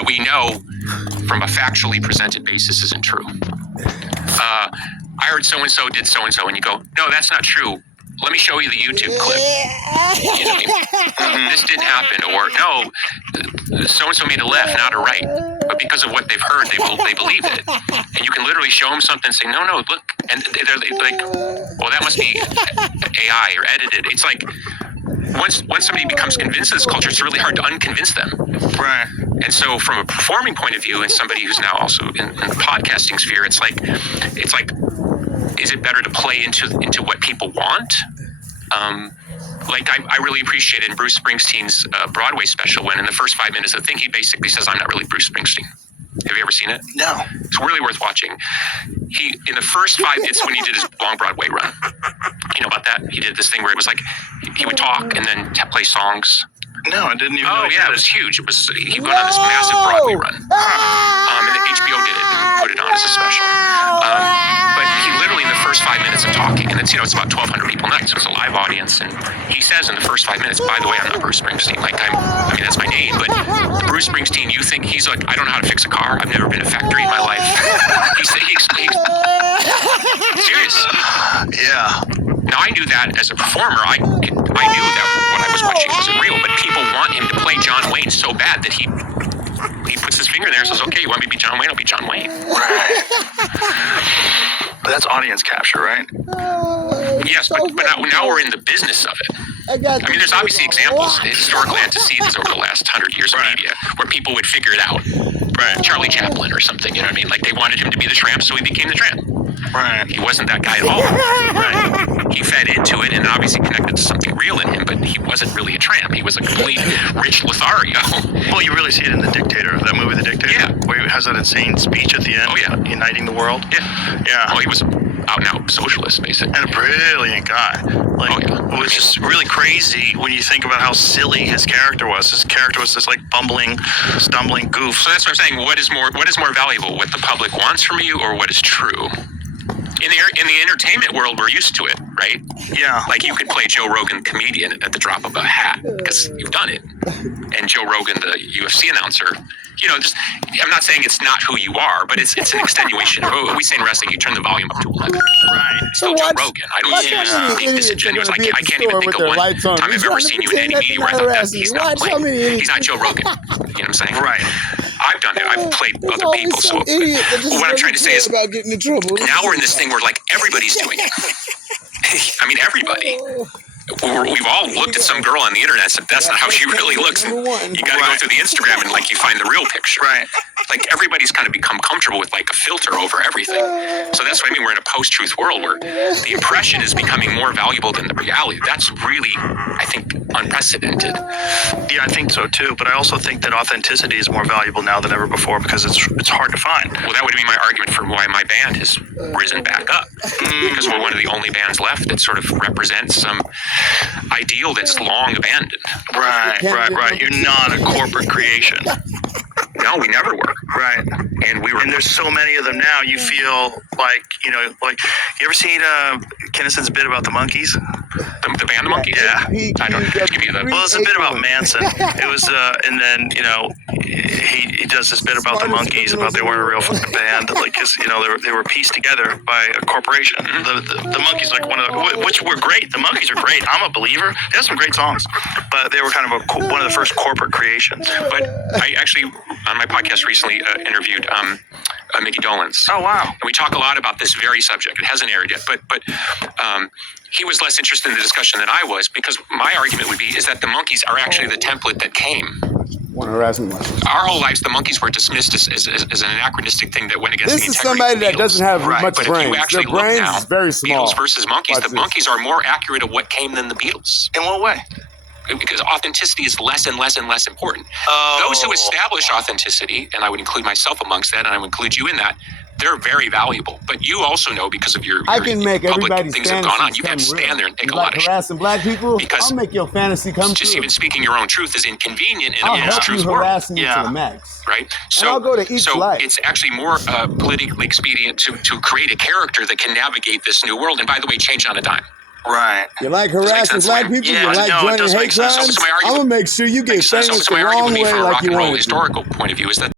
that we know from a factually presented basis isn't true. I heard so-and-so did so-and-so, and you go, no, that's not true. Let me show you the YouTube clip. You know, this didn't happen, or no, so-and-so made a left, not a right. But because of what they've heard, they believe it. And you can literally show them something and say, no, look. And they're like, well, that must be AI or edited. It's like, once somebody becomes convinced of this culture, it's really hard to unconvince them. Right. And so from a performing point of view, and somebody who's now also in the podcasting sphere, it's like, is it better to play into what people want? Like I really appreciated in Bruce Springsteen's Broadway special, when in the first 5 minutes of the thing, he basically says, I'm not really Bruce Springsteen. Have you ever seen it? No. It's really worth watching. In the first 5 minutes when he did his long Broadway run, you know about that? He did this thing where it was like, he would talk and then play songs. No, I didn't even know. Oh, yeah, it was huge. He went on this massive Broadway run. And then HBO did it and put it on as a special. But he literally, in the first 5 minutes of talking, and it's about 1,200 people a night, so it's a live audience, and he says in the first 5 minutes, by the way, I'm not Bruce Springsteen. Like, I mean, that's my name, but Bruce Springsteen, you think he's like, I don't know how to fix a car. I've never been in a factory in my life. Serious. Yeah. Now, I knew that as a performer. I knew that what I was watching wasn't real, but people want him to play John Wayne so bad that he puts his finger there and says, okay, you want me to be John Wayne? I'll be John Wayne. Right. But that's audience capture, right? Yes, but now we're in the business of it. I mean, there's obviously examples, historical antecedents over the last 100 years of media, where people would figure it out. Right. Charlie Chaplin or something, you know what I mean? Like, they wanted him to be the tramp, so he became the tramp. Right. He wasn't that guy at all. Right. He fed into it and obviously connected to something real in him, but he wasn't really a tramp. He was a complete Rich Lothario. Well, you really see it in The Dictator, that movie, The Dictator? Yeah. Where he has that insane speech at the end. Oh, yeah. Uniting the world. Yeah. Yeah. Well, he was out and out socialist, basically. And a brilliant guy. Like, it was just really crazy when you think about how silly his character was. His character was this like bumbling, stumbling goof. So that's what I'm saying. What is more valuable? What the public wants from you, or what is true? In the entertainment world, we're used to it, right? Yeah. Like, you could play Joe Rogan, comedian, at the drop of a hat, because you've done it. And Joe Rogan, the UFC announcer, you know, just, I'm not saying it's not who you are, but it's an extenuation. We say in wrestling, you turn the volume up to 11. Right. It's still Joe Rogan. I don't see him being disingenuous. I can't even think of one time I've ever seen you in any media where I thought that he's not playing. He's not Joe Rogan. You know what I'm saying? Right. I've done it. I've played other people. So what I'm trying to say is, now we're in this thing where, like, everybody's doing it. I mean, everybody. We've all looked at some girl on the internet and said, that's not how she really looks. And you got to go through the Instagram and, like, you find the real picture. Right. Like, everybody's kind of become comfortable with, like, a filter over everything. So that's what I mean. We're in a post-truth world where the impression is becoming more valuable than the reality. That's really, I think, unprecedented. Yeah, I think so too. But I also think that authenticity is more valuable now than ever before, because it's hard to find. Well, that would be my argument for why my band has risen back up. Because we're one of the only bands left that sort of represents some ideal that's long abandoned. Right. You're not a corporate creation. No, we never were. Right. And there's so many of them now, you feel like, you know, like, you ever seen Kinnison's bit about the monkeys? The band The Monkeys? Yeah. I don't give you that. Well, it's a bit about Manson. It was, and then, you know, he does this bit about the monkeys, about they weren't a real fucking band, like, cause, you know, they were pieced together by a corporation. The monkeys, like, which were great. The monkeys are great. I'm a believer. They have some great songs, but they were kind of one of the first corporate creations. But I actually, on my podcast recently, interviewed Mickey Dolenz. Oh, wow. And we talk a lot about this very subject. It hasn't aired yet, but he was less interested in the discussion than I was, because my argument would be is that the monkeys are actually the template that came. Our whole lives, the monkeys were dismissed as an anachronistic thing that went against the integrity of the Beatles. This is somebody that doesn't have much but brains. If you actually Their look brains now, is very small. Beatles versus monkeys, the monkeys are more accurate of what came than the Beatles. In what way? Because authenticity is less and less and less important. Oh. Those who establish authenticity, and I would include myself amongst that, and I would include you in that, they're very valuable. But you also know, because of your I can make public everybody's things that have gone on, you fantasies have to come stand there and take real. a lot of shit. Harassing black people, Because I'll make your fantasy come just true. even speaking your own truth is inconvenient in I'll a help you post-truth world. harass me to the max. Right? And I'll go to each life. It's actually more politically expedient to create a character that can navigate this new world, and by the way, change on a dime. Right. You like harassing black people? Yeah, you like no, joining hate crimes? So my argument, I'm going to make sure you get famous the my wrong argument would be way from a like rock you and roll want to. historical point of view is that